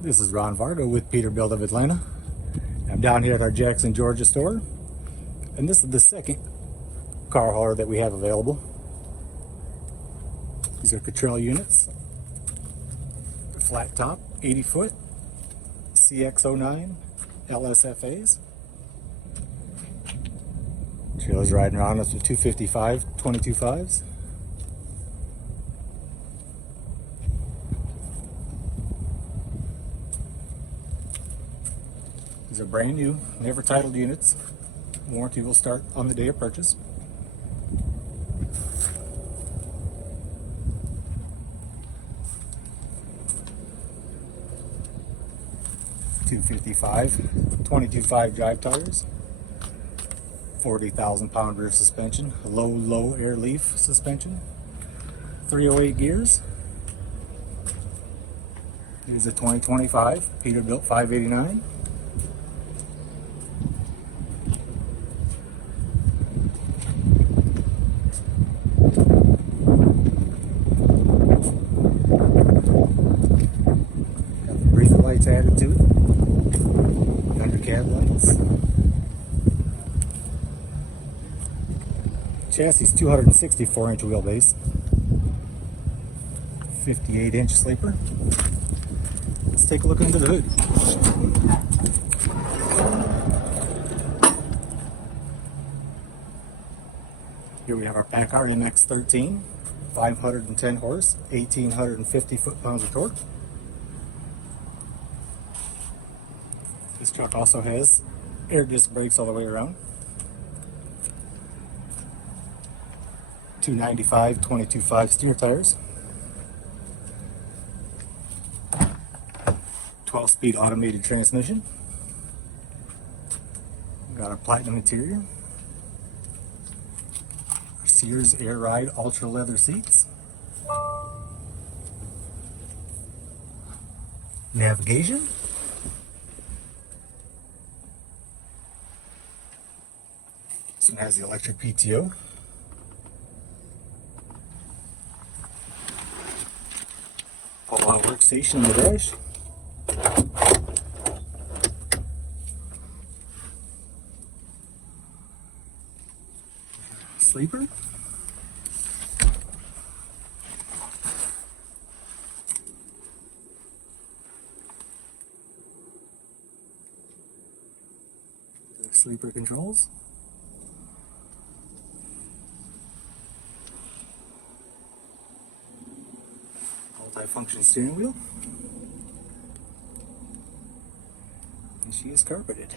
This is Ron Vargo with Peterbilt of Atlanta. I'm down here at our Jackson, Georgia store, and this is the second car hauler that we have available. These are Cottrell units, flat top, 80-foot, CX09-LSFAs. Trailer's riding around us with 255 22.5s. These are brand new, never titled units. Warranty will start on the day of purchase. .255 22.5 drive tires, 40,000 pound rear suspension, low air leaf suspension, 308 gears. Here's a 2025 Peterbilt 589. Got the breather lights added to it. Undercab lights. Chassis 264-inch wheelbase, 58-inch sleeper. Let's take a look under the hood. Here we have our PACCAR MX13, 510 horse, 1,850 foot-pounds of torque. This truck also has air disc brakes all the way around. 295 22.5 steer tires. 12-speed automated transmission. Got a platinum interior. Sears Air Ride Ultra Leather seats. Navigation. This one has the electric PTO. Pull-out workstation on the dash. Sleeper. The sleeper controls. Multi-function steering wheel. And she is carpeted.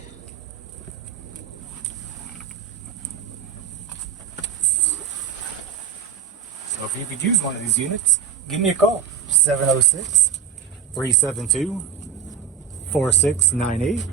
So if you could use one of these units, give me a call. 706-372-4698.